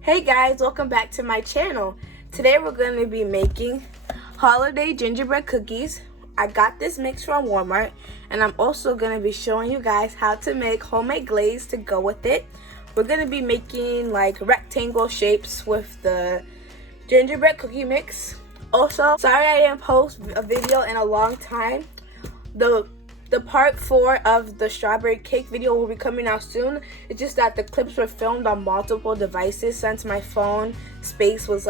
Hey guys, welcome back to my channel. Today we're going to be making holiday gingerbread cookies. I got this mix from Walmart, and I'm also going to be showing you guys how to make homemade glaze to go with it. We're going to be making like rectangle shapes with the gingerbread cookie mix. Also, sorry I didn't post a video in a long time. The part 4 of the strawberry cake video will be coming out soon. It's just that the clips were filmed on multiple devices since my phone space was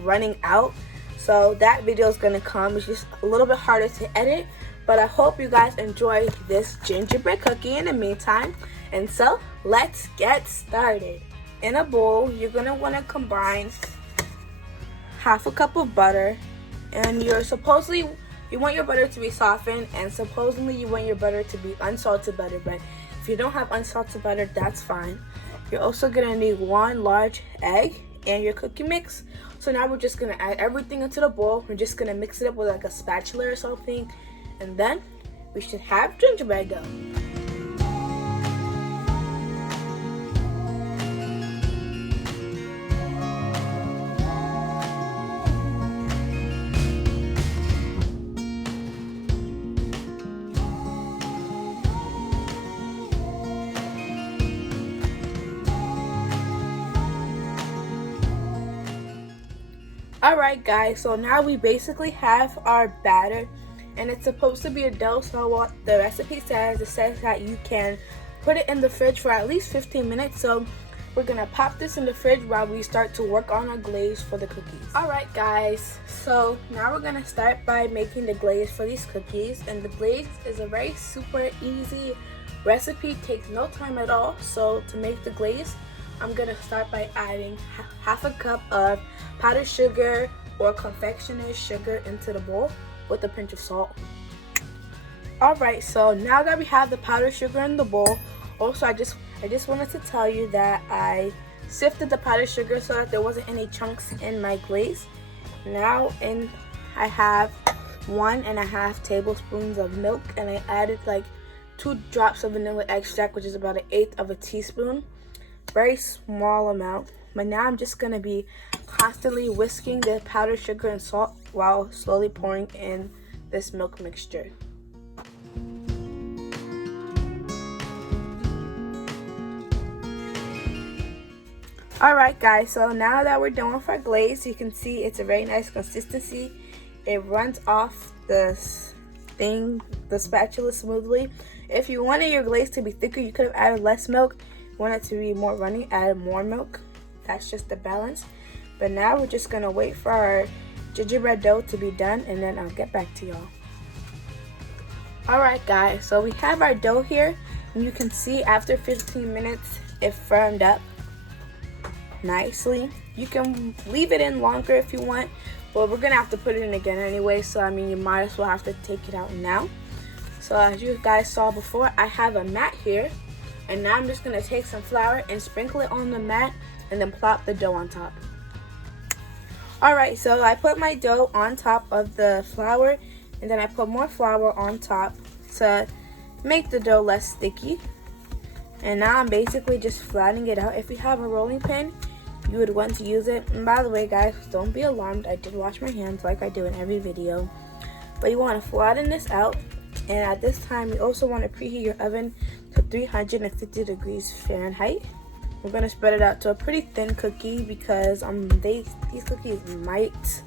running out. So that video is gonna come. It's just a little bit harder to edit, but I hope you guys enjoy this gingerbread cookie in the meantime. And so let's get started. In a bowl, you're gonna want to combine half a cup of butter, and you want your butter to be softened, and supposedly you want your butter to be unsalted butter, but if you don't have unsalted butter, that's fine. You're also gonna need 1 large egg and your cookie mix. So now we're just gonna add everything into the bowl. We're just gonna mix it up with like a spatula or something, and then we should have gingerbread dough. Alright guys, so now we basically have our batter, and it's supposed to be a dough. So what the recipe says, it says that you can put it in the fridge for at least 15 minutes. So we're gonna pop this in the fridge while we start to work on our glaze for the cookies. Alright guys, so now we're gonna start by making the glaze for these cookies, and the glaze is a very super easy recipe, takes no time at all. So to make the glaze, I'm gonna start by adding half a cup of powdered sugar or confectioner's sugar into the bowl with a pinch of salt. Alright, so now that we have the powdered sugar in the bowl, also I just wanted to tell you that I sifted the powdered sugar so that there wasn't any chunks in my glaze. Now I have 1.5 tablespoons of milk, and I added like 2 drops of vanilla extract, which is about 1/8 of a teaspoon. Very small amount. But now I'm just going to be constantly whisking the powdered sugar and salt while slowly pouring in this milk mixture. Alright guys, so now that we're done with our glaze, you can see it's a very nice consistency. It runs off the spatula smoothly. If you wanted your glaze to be thicker, you could have added less milk. Want it to be more runny, add more milk. That's just the balance. But now we're just gonna wait for our gingerbread dough to be done, and then I'll get back to y'all. Alright guys, so we have our dough here, and you can see after 15 minutes it firmed up nicely. You can leave it in longer if you want, but we're gonna have to put it in again anyway, so I mean you might as well have to take it out now. So as you guys saw before, I have a mat here. And now I'm just going to take some flour and sprinkle it on the mat, and then plop the dough on top. Alright, so I put my dough on top of the flour, and then I put more flour on top to make the dough less sticky. And now I'm basically just flattening it out. If you have a rolling pin, you would want to use it. And by the way guys, don't be alarmed, I did wash my hands like I do in every video. But you want to flatten this out, and at this time you also want to preheat your oven to 350 degrees Fahrenheit. We're going to spread it out to a pretty thin cookie because these cookies might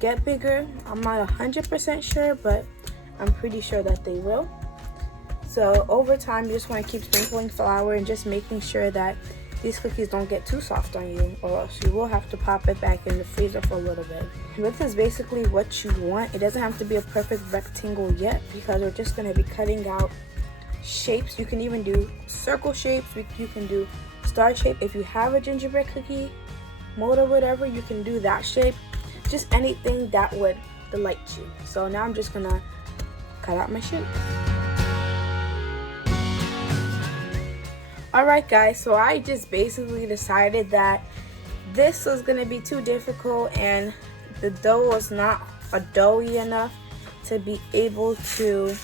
get bigger. I'm not 100% sure, but I'm pretty sure that they will. So over time, you just want to keep sprinkling flour and just making sure that these cookies don't get too soft on you, or else you will have to pop it back in the freezer for a little bit. This is basically what you want. It doesn't have to be a perfect rectangle yet because we're just going to be cutting out shapes. You can even do circle shapes, you can do star shape. If you have a gingerbread cookie mold or whatever, you can do that shape. Just anything that would delight you. So now I'm just gonna cut out my shape. Alright guys, so I just basically decided that this was gonna be too difficult, and the dough was not doughy enough to be able to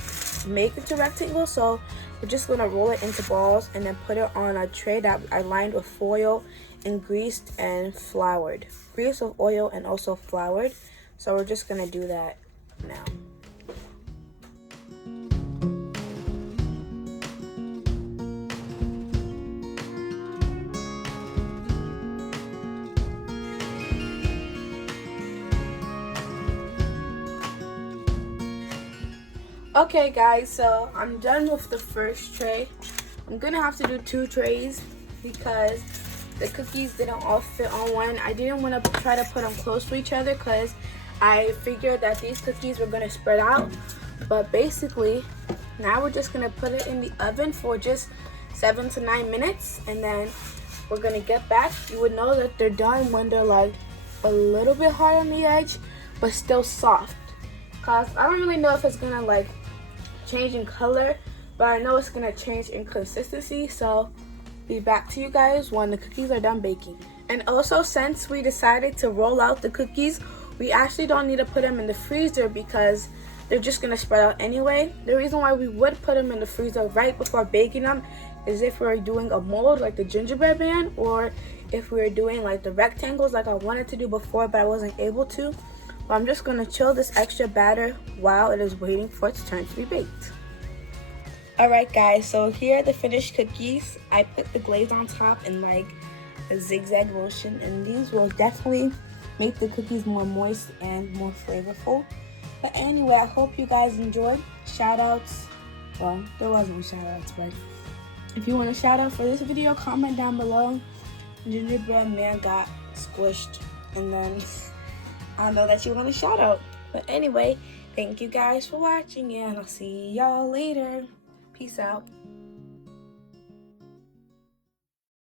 make it to rectangle. So we're just gonna roll it into balls and then put it on a tray that I lined with foil and greased and floured. Greased with oil and also floured. So we're just gonna do that now. Okay guys, so I'm done with the first tray. I'm gonna have to do 2 trays because the cookies didn't all fit on one. I didn't want to try to put them close to each other because I figured that these cookies were gonna spread out. But basically, now we're just gonna put it in the oven for just 7 to 9 minutes, and then we're gonna get back. You would know that they're done when they're like a little bit hard on the edge, but still soft. Cause I don't really know if it's gonna like change in color, but I know it's gonna change in consistency. So be back to you guys when the cookies are done baking. And also, since we decided to roll out the cookies, we actually don't need to put them in the freezer because they're just gonna spread out anyway. The reason why we would put them in the freezer right before baking them is if we were doing a mold like the gingerbread man, or if we were doing like the rectangles like I wanted to do before but I wasn't able to. But I'm just gonna chill this extra batter while it is waiting for its turn to be baked. Alright guys, so here are the finished cookies. I put the glaze on top in like a zigzag motion, and these will definitely make the cookies more moist and more flavorful. But anyway, I hope you guys enjoyed. Shout outs, well, there wasn't shout outs, but if you want a shout out for this video, comment down below. Gingerbread man got squished, and then I know that you want a shout out. But anyway, thank you guys for watching, and I'll see y'all later. Peace out.